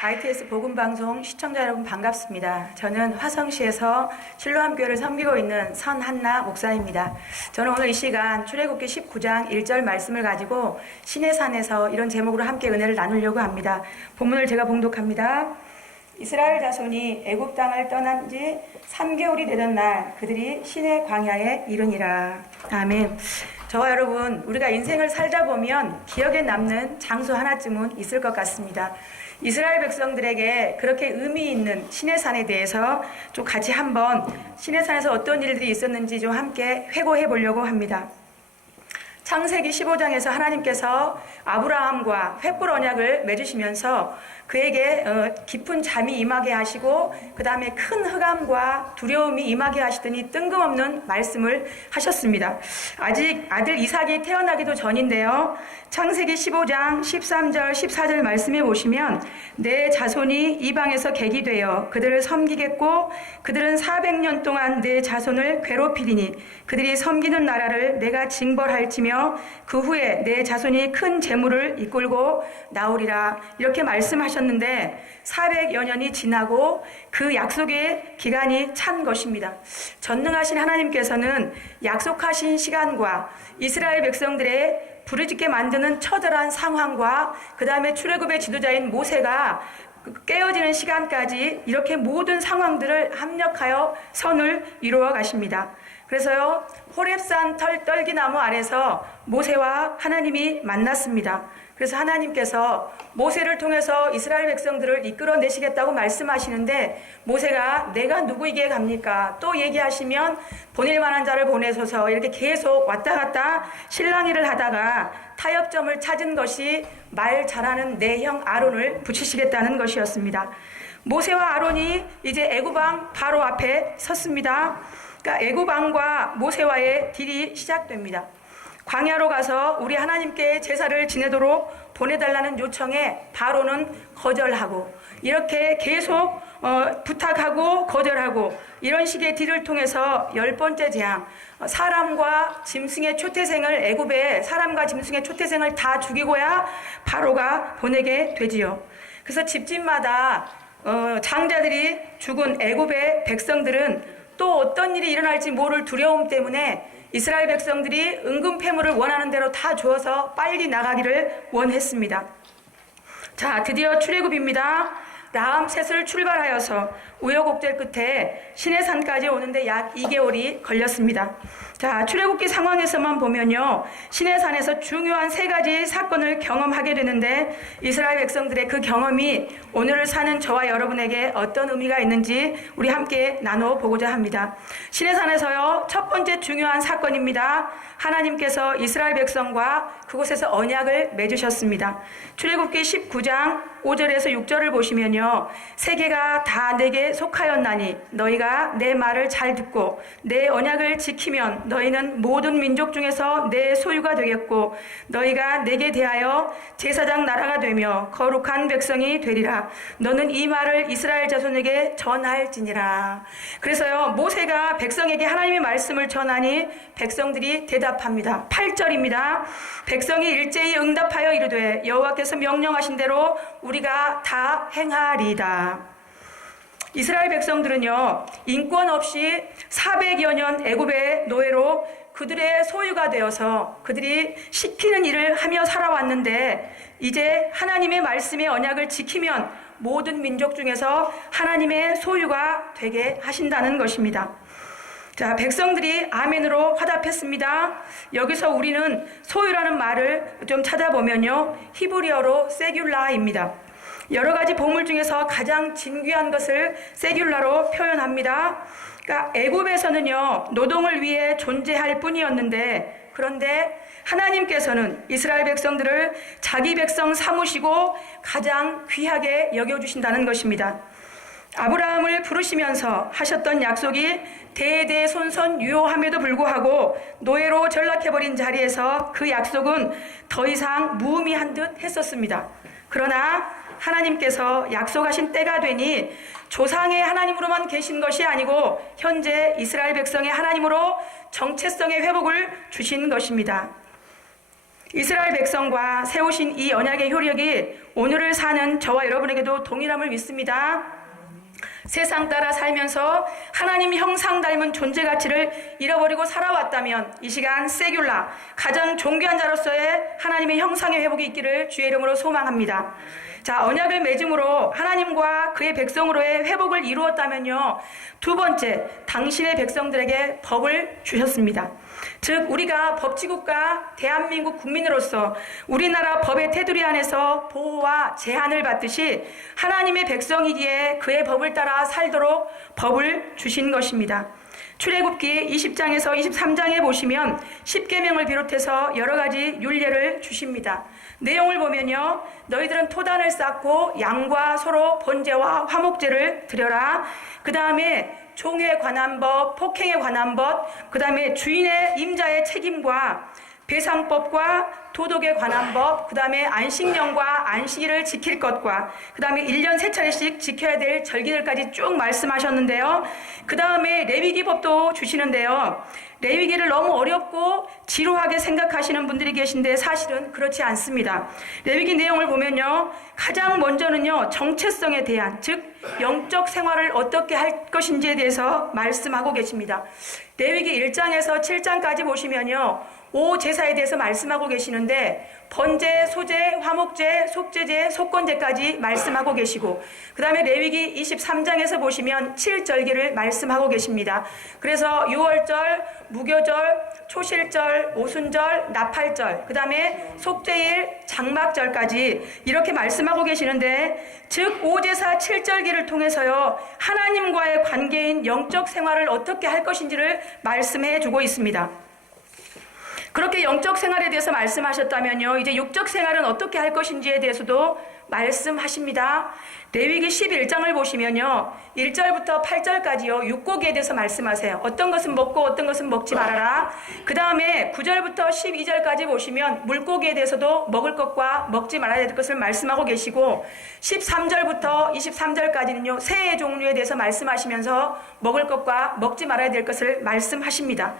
ITS 복음방송 시청자 여러분 반갑습니다. 저는 화성시에서 실로암교회를 섬기고 있는 선한나 목사입니다. 저는 오늘 이 시간 출애굽기 19장 1절 말씀을 가지고 시내산에서 이런 제목으로 함께 은혜를 나누려고 합니다. 본문을 제가 봉독합니다. 이스라엘 자손이 애굽 땅을 떠난 지 3개월이 되던 날 그들이 시내 광야에 이르니라. 아멘. 저와 여러분, 우리가 인생을 살다 보면 기억에 남는 장소 하나쯤은 있을 것 같습니다. 이스라엘 백성들에게 그렇게 의미 있는 시내산에 대해서 좀 같이 한번 시내산에서 어떤 일들이 있었는지 좀 함께 회고해 보려고 합니다. 창세기 15장에서 하나님께서 아브라함과 횃불 언약을 맺으시면서 그에게 깊은 잠이 임하게 하시고 그 다음에 큰 흑암과 두려움이 임하게 하시더니 뜬금없는 말씀을 하셨습니다. 아직 아들 이삭이 태어나기도 전인데요. 창세기 15장 13절 14절 말씀해 보시면 내 자손이 이방에서 객이 되어 그들을 섬기겠고 그들은 400년 동안 내 자손을 괴롭히리니 그들이 섬기는 나라를 내가 징벌할지며 그 후에 내 자손이 큰 재물을 이끌고 나오리라. 이렇게 말씀하셨는데 400여 년이 지나고 그 약속의 기간이 찬 것입니다. 전능하신 하나님께서는 약속하신 시간과 이스라엘 백성들의 부르짖게 만드는 처절한 상황과 그 다음에 출애굽의 지도자인 모세가 깨어지는 시간까지 이렇게 모든 상황들을 합력하여 선을 이루어 가십니다. 그래서요, 호렙산 떨기나무 아래서 모세와 하나님이 만났습니다. 그래서 하나님께서 모세를 통해서 이스라엘 백성들을 이끌어내시겠다고 말씀하시는데 모세가 내가 누구에게 갑니까? 또 얘기하시면 보낼 만한 자를 보내소서 이렇게 계속 왔다 갔다 실랑이를 하다가 타협점을 찾은 것이 말 잘하는 내 형 아론을 붙이시겠다는 것이었습니다. 모세와 아론이 이제 애굽왕 바로 앞에 섰습니다. 그러니까 애굽왕과 모세와의 딜이 시작됩니다. 광야로 가서 우리 하나님께 제사를 지내도록 보내달라는 요청에 바로는 거절하고 이렇게 계속 부탁하고 거절하고 이런 식의 딜을 통해서 10번째 재앙, 사람과 짐승의 초태생을 애굽에 사람과 짐승의 초태생을 다 죽이고야 바로가 보내게 되지요. 그래서 집집마다 장자들이 죽은 애굽의 백성들은 또 어떤 일이 일어날지 모를 두려움 때문에 이스라엘 백성들이 은금 패물을 원하는 대로 다 주어서 빨리 나가기를 원했습니다. 자, 드디어 출애굽입니다. 라암셋을 출발하여서 우여곡절 끝에 시내산까지 오는데 약 2개월이 걸렸습니다. 자, 출애굽기 상황에서만 보면요, 시내산에서 중요한 3가지 사건을 경험하게 되는데 이스라엘 백성들의 그 경험이 오늘을 사는 저와 여러분에게 어떤 의미가 있는지 우리 함께 나눠보고자 합니다. 시내산에서요, 첫 번째 중요한 사건입니다. 하나님께서 이스라엘 백성과 그곳에서 언약을 맺으셨습니다. 출애굽기 19장 5절에서 6절을 보시면요, 세계가 다 내게 속하였나니 너희가 내 말을 잘 듣고 내 언약을 지키면 너희는 모든 민족 중에서 내 소유가 되겠고 너희가 내게 대하여 제사장 나라가 되며 거룩한 백성이 되리라. 너는 이 말을 이스라엘 자손에게 전할지니라. 그래서요, 모세가 백성에게 하나님의 말씀을 전하니 백성들이 대답합니다. 8절입니다. 백성이 일제히 응답하여 이르되 여호와께서 명령하신 대로 우리가 다 행하리이다. 이스라엘 백성들은요, 인권 없이 400여 년 애굽의 노예로 그들의 소유가 되어서 그들이 시키는 일을 하며 살아왔는데 이제 하나님의 말씀의 언약을 지키면 모든 민족 중에서 하나님의 소유가 되게 하신다는 것입니다. 자, 백성들이 아멘으로 화답했습니다. 여기서 우리는 소유라는 말을 좀 찾아보면요, 히브리어로 세귤라입니다. 여러 가지 보물 중에서 가장 진귀한 것을 세귤라로 표현합니다. 그러니까 애굽에서는요, 노동을 위해 존재할 뿐이었는데 그런데 하나님께서는 이스라엘 백성들을 자기 백성 삼으시고 가장 귀하게 여겨주신다는 것입니다. 아브라함을 부르시면서 하셨던 약속이 대대손손 유효함에도 불구하고 노예로 전락해버린 자리에서 그 약속은 더 이상 무의미한 듯 했었습니다. 그러나 하나님께서 약속하신 때가 되니 조상의 하나님으로만 계신 것이 아니고 현재 이스라엘 백성의 하나님으로 정체성의 회복을 주신 것입니다. 이스라엘 백성과 세우신 이 언약의 효력이 오늘을 사는 저와 여러분에게도 동일함을 믿습니다. 세상 따라 살면서 하나님 형상 닮은 존재 가치를 잃어버리고 살아왔다면 이 시간 세귤라 가장 존귀한 자로서의 하나님의 형상의 회복이 있기를 주의 이름으로 소망합니다. 자, 언약을 맺음으로 하나님과 그의 백성으로의 회복을 이루었다면요, 두 번째, 당신의 백성들에게 법을 주셨습니다. 즉 우리가 법치국가 대한민국 국민으로서 우리나라 법의 테두리 안에서 보호와 제한을 받듯이 하나님의 백성이기에 그의 법을 따라 살도록 법을 주신 것입니다. 출애굽기 20장에서 23장에 보시면 십계명을 비롯해서 여러 가지 율례를 주십니다. 내용을 보면요, 너희들은 토단을 쌓고 양과 소로 번제와 화목제를 드려라. 그 다음에 종에 관한 법, 폭행에 관한 법, 그 다음에 주인의 임자의 책임과 배상법과 도덕에 관한 법, 그 다음에 안식년과 안식일을 지킬 것과 그 다음에 1년 3차례씩 지켜야 될 절기들까지 쭉 말씀하셨는데요. 그 다음에 레위기 법도 주시는데요. 레위기를 너무 어렵고 지루하게 생각하시는 분들이 계신데 사실은 그렇지 않습니다. 레위기 내용을 보면요, 가장 먼저는요, 정체성에 대한, 즉 영적 생활을 어떻게 할 것인지에 대해서 말씀하고 계십니다. 레위기 1장에서 7장까지 보시면요, 5제사에 대해서 말씀하고 계시는데 번제, 소제, 화목제, 속죄제, 속건제까지 말씀하고 계시고, 그 다음에 레위기 23장에서 보시면 7절기를 말씀하고 계십니다. 그래서 6월절, 무교절, 초실절, 오순절, 나팔절, 그 다음에 속죄일, 장막절까지 이렇게 말씀하고 계시는데, 즉 5제사 7절기를 통해서요, 하나님과의 관계인 영적 생활을 어떻게 할 것인지를 말씀해 주고 있습니다. 그렇게 영적 생활에 대해서 말씀하셨다면요, 이제 육적 생활은 어떻게 할 것인지에 대해서도 말씀하십니다. 레위기 11장을 보시면요, 1절부터 8절까지요, 육고기에 대해서 말씀하세요. 어떤 것은 먹고 어떤 것은 먹지 말아라. 그 다음에 9절부터 12절까지 보시면 물고기에 대해서도 먹을 것과 먹지 말아야 될 것을 말씀하고 계시고, 13절부터 23절까지는요, 새의 종류에 대해서 말씀하시면서 먹을 것과 먹지 말아야 될 것을 말씀하십니다.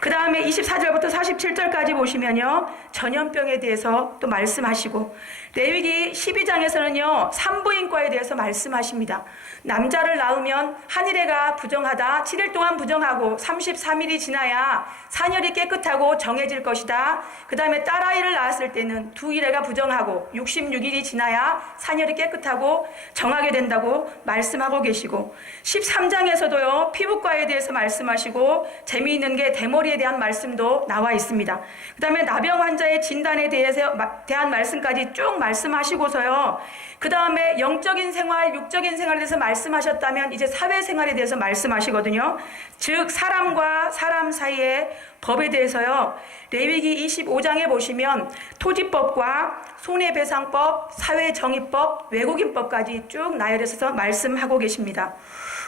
그 다음에 24절부터 47절까지 보시면요, 전염병에 대해서 또 말씀하시고, 레위기 12장에서는요, 산부인과에 대해서 말씀하십니다. 남자를 낳으면 한일애가 부정하다, 7일 동안 부정하고 33일이 지나야 산혈이 깨끗하고 정해질 것이다. 그 다음에 딸아이를 낳았을 때는 2일애가 부정하고 66일이 지나야 산혈이 깨끗하고 정하게 된다고 말씀하고 계시고, 13장에서도요, 피부과에 대해서 말씀하시고, 재미있는 게 대머리에 대한 말씀도 나와 있습니다. 그 다음에 나병 환자의 진단에 대한 말씀까지 쭉 말씀하시고서요, 그 다음에 영적인 생활, 육적인 생활에 대해서 말씀하셨다면 이제 사회생활에 대해서 말씀하시거든요. 즉 사람과 사람 사이의 법에 대해서요, 레위기 25장에 보시면 토지법과 손해배상법, 사회정의법, 외국인법까지 쭉 나열해서 말씀하고 계십니다.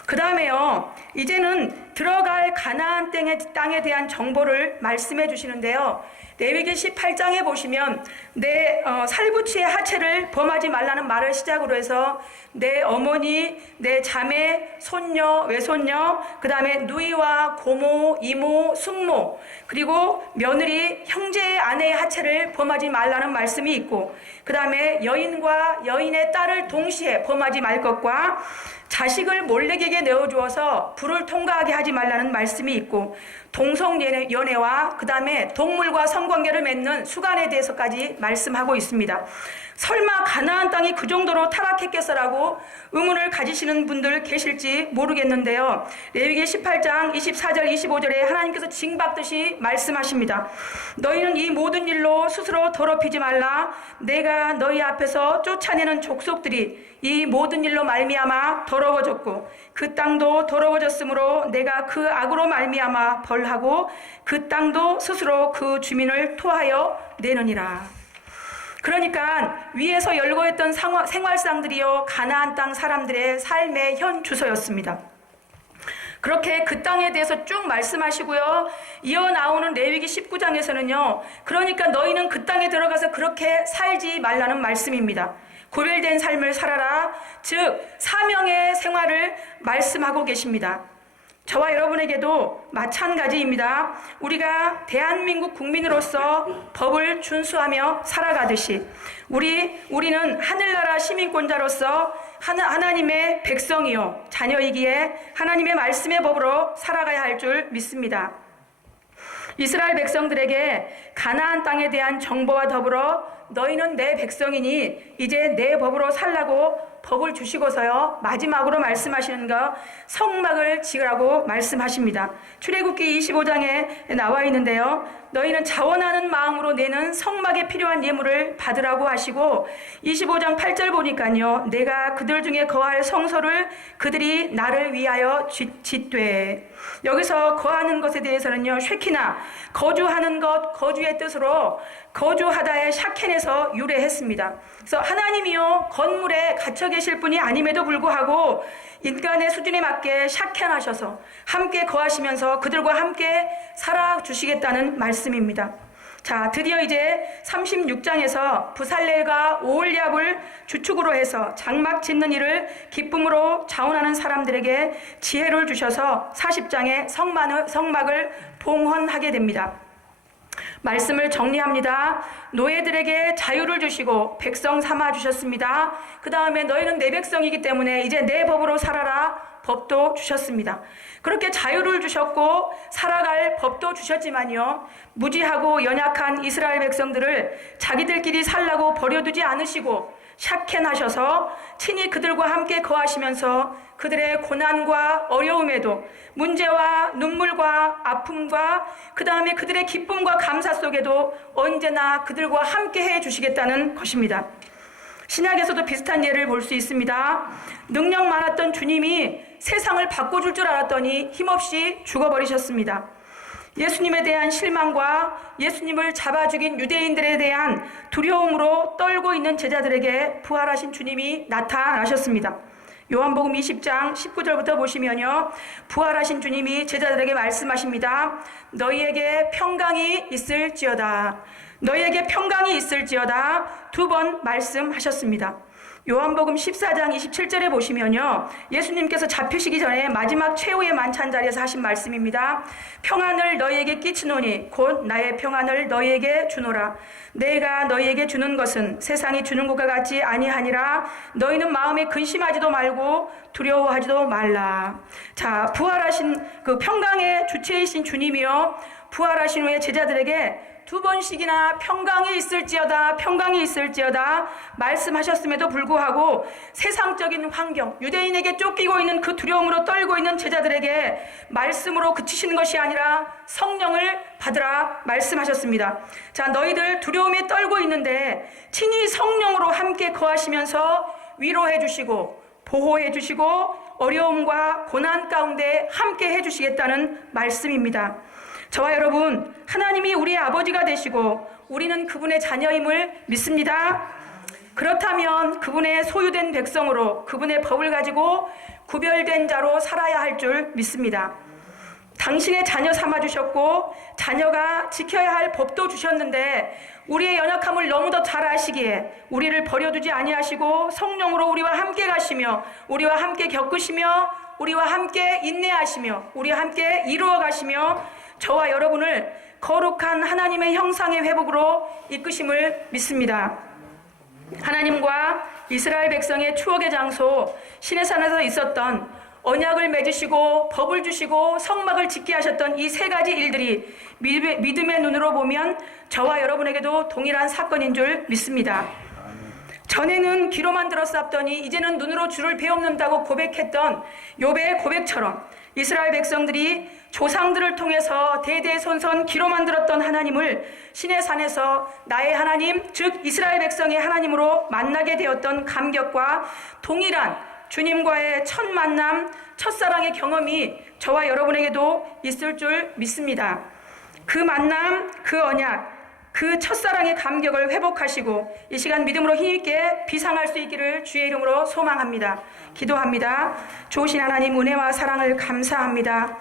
그 다음에요, 이제는 들어갈 가나안 땅에 대한 정보를 말씀해 주시는데요. 레위기 18장에 보시면 내 살부치의 하체를 범하지 말라는 말을 시작으로 해서 내 어머니, 내 자매, 손녀, 외손녀, 그 다음에 누이와 고모, 이모, 숙모, 그리고 며느리, 형제의 아내의 하체를 범하지 말라는 말씀이 있고, 그 다음에 여인과 여인의 딸을 동시에 범하지 말 것과 자식을 몰래에게 내어주어서 불을 통과하게 하지 말라는 말씀이 있고, 동성연애와 그 다음에 동물과 성관계를 맺는 수간에 대해서까지 말씀하고 있습니다. 설마 가나안 땅이 그 정도로 타락했겠어라고 의문을 가지시는 분들 계실지 모르겠는데요. 레위기 18장 24절 25절에 하나님께서 징받듯이 말씀하십니다. 너희는 이 모든 일로 스스로 더럽히지 말라. 내가 너희 앞에서 쫓아내는 족속들이 이 모든 일로 말미암아 더러워졌고 그 땅도 더러워졌으므로 내가 그 악으로 말미암아 벌하고 그 땅도 스스로 그 주민을 토하여 내느니라. 그러니까 위에서 열거했던 생활상들이요, 가나안 땅 사람들의 삶의 현 주소였습니다. 그렇게 그 땅에 대해서 쭉 말씀하시고요, 이어 나오는 레위기 19장에서는요, 그러니까 너희는 그 땅에 들어가서 그렇게 살지 말라는 말씀입니다. 구별된 삶을 살아라, 즉 사명의 생활을 말씀하고 계십니다. 저와 여러분에게도 마찬가지입니다. 우리가 대한민국 국민으로서 법을 준수하며 살아가듯이 우리는 하늘나라 시민권자로서 하나님의 백성이요 자녀이기에 하나님의 말씀의 법으로 살아가야 할 줄 믿습니다. 이스라엘 백성들에게 가나안 땅에 대한 정보와 더불어 너희는 내 백성이니 이제 내 법으로 살라고 법을 주시고서요 마지막으로 말씀하시는 거 성막을 지으라고 말씀하십니다. 출애굽기 25장에 나와 있는데요, 너희는 자원하는 마음으로 내는 성막에 필요한 예물을 받으라고 하시고 25장 8절 보니까요, 내가 그들 중에 거할 성소를 그들이 나를 위하여 짓되, 여기서 거하는 것에 대해서는요 쉐키나 거주하는 것, 거주의 뜻으로 거주하다의 샤켄에서 유래했습니다. 그래서 하나님이요 건물에 갇혀 계실 분이 아님에도 불구하고 인간의 수준에 맞게 샤켄하셔서 함께 거하시면서 그들과 함께 살아주시겠다는 말씀입니다. 자, 드디어 이제 36장에서 부살렐과 오홀리압을 주축으로 해서 장막 짓는 일을 기쁨으로 자원하는 사람들에게 지혜를 주셔서 40장에 성막을 봉헌하게 됩니다. 말씀을 정리합니다. 노예들에게 자유를 주시고 백성 삼아 주셨습니다. 그 다음에 너희는 내 백성이기 때문에 이제 내 법으로 살아라 법도 주셨습니다. 그렇게 자유를 주셨고 살아갈 법도 주셨지만요, 무지하고 연약한 이스라엘 백성들을 자기들끼리 살라고 버려두지 않으시고 샤켄하셔서 친히 그들과 함께 거하시면서 그들의 고난과 어려움에도 문제와 눈물과 아픔과 그 다음에 그들의 기쁨과 감사 속에도 언제나 그들과 함께 해 주시겠다는 것입니다. 신약에서도 비슷한 예를 볼 수 있습니다. 능력 많았던 주님이 세상을 바꿔줄 줄 알았더니 힘없이 죽어버리셨습니다. 예수님에 대한 실망과 예수님을 잡아 죽인 유대인들에 대한 두려움으로 떨고 있는 제자들에게 부활하신 주님이 나타나셨습니다. 요한복음 20장 19절부터 보시면요, 부활하신 주님이 제자들에게 말씀하십니다. 너희에게 평강이 있을지어다. 너희에게 평강이 있을지어다. 2번 말씀하셨습니다. 요한복음 14장 27절에 보시면요, 예수님께서 잡히시기 전에 마지막 최후의 만찬 자리에서 하신 말씀입니다. 평안을 너희에게 끼치노니 곧 나의 평안을 너희에게 주노라. 내가 너희에게 주는 것은 세상이 주는 것과 같지 아니하니라. 너희는 마음에 근심하지도 말고 두려워하지도 말라. 자, 부활하신 그 평강의 주체이신 주님이요, 부활하신 후에 제자들에게 2번씩이나 평강이 있을지어다, 평강이 있을지어다 말씀하셨음에도 불구하고 세상적인 환경, 유대인에게 쫓기고 있는 그 두려움으로 떨고 있는 제자들에게 말씀으로 그치시는 것이 아니라 성령을 받으라 말씀하셨습니다. 자, 너희들 두려움에 떨고 있는데 친히 성령으로 함께 거하시면서 위로해 주시고 보호해 주시고 어려움과 고난 가운데 함께 해 주시겠다는 말씀입니다. 저와 여러분, 하나님이 우리의 아버지가 되시고 우리는 그분의 자녀임을 믿습니다. 그렇다면 그분의 소유된 백성으로 그분의 법을 가지고 구별된 자로 살아야 할 줄 믿습니다. 당신의 자녀 삼아주셨고 자녀가 지켜야 할 법도 주셨는데 우리의 연약함을 너무도 잘 아시기에 우리를 버려두지 아니하시고 성령으로 우리와 함께 가시며 우리와 함께 겪으시며 우리와 함께 인내하시며 우리와 함께 이루어 가시며 저와 여러분을 거룩한 하나님의 형상의 회복으로 이끄심을 믿습니다. 하나님과 이스라엘 백성의 추억의 장소 시내산에서 있었던 언약을 맺으시고 법을 주시고 성막을 짓게 하셨던 이 3가지 일들이 믿음의 눈으로 보면 저와 여러분에게도 동일한 사건인 줄 믿습니다. 전에는 귀로만 들었었더니 이제는 눈으로 주를 배웁는다고 고백했던 욥의 고백처럼 이스라엘 백성들이 조상들을 통해서 대대손손 귀로만 들었던 하나님을 시내산에서 나의 하나님, 즉 이스라엘 백성의 하나님으로 만나게 되었던 감격과 동일한 주님과의 첫 만남, 첫사랑의 경험이 저와 여러분에게도 있을 줄 믿습니다. 그 만남, 그 언약, 그 첫사랑의 감격을 회복하시고 이 시간 믿음으로 힘있게 비상할 수 있기를 주의 이름으로 소망합니다. 기도합니다. 좋으신 하나님, 은혜와 사랑을 감사합니다.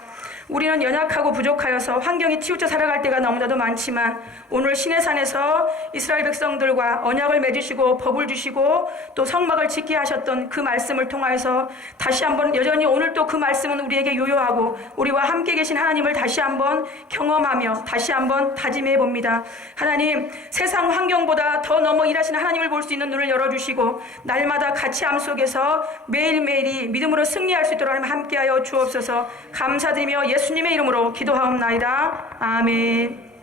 우리는 연약하고 부족하여서 환경이 치우쳐 살아갈 때가 너무나도 많지만 오늘 시내산에서 이스라엘 백성들과 언약을 맺으시고 법을 주시고 또 성막을 짓게 하셨던 그 말씀을 통하여서 다시 한번 여전히 오늘 또 그 말씀은 우리에게 요요하고 우리와 함께 계신 하나님을 다시 한번 경험하며 다시 한번 다짐해 봅니다. 하나님, 세상 환경보다 더 넘어 일하시는 하나님을 볼 수 있는 눈을 열어주시고 날마다 같이 암 속에서 매일매일이 믿음으로 승리할 수 있도록 하나님 함께하여 주옵소서. 감사드리며 예수님의 이름으로 기도하옵나이다. 아멘.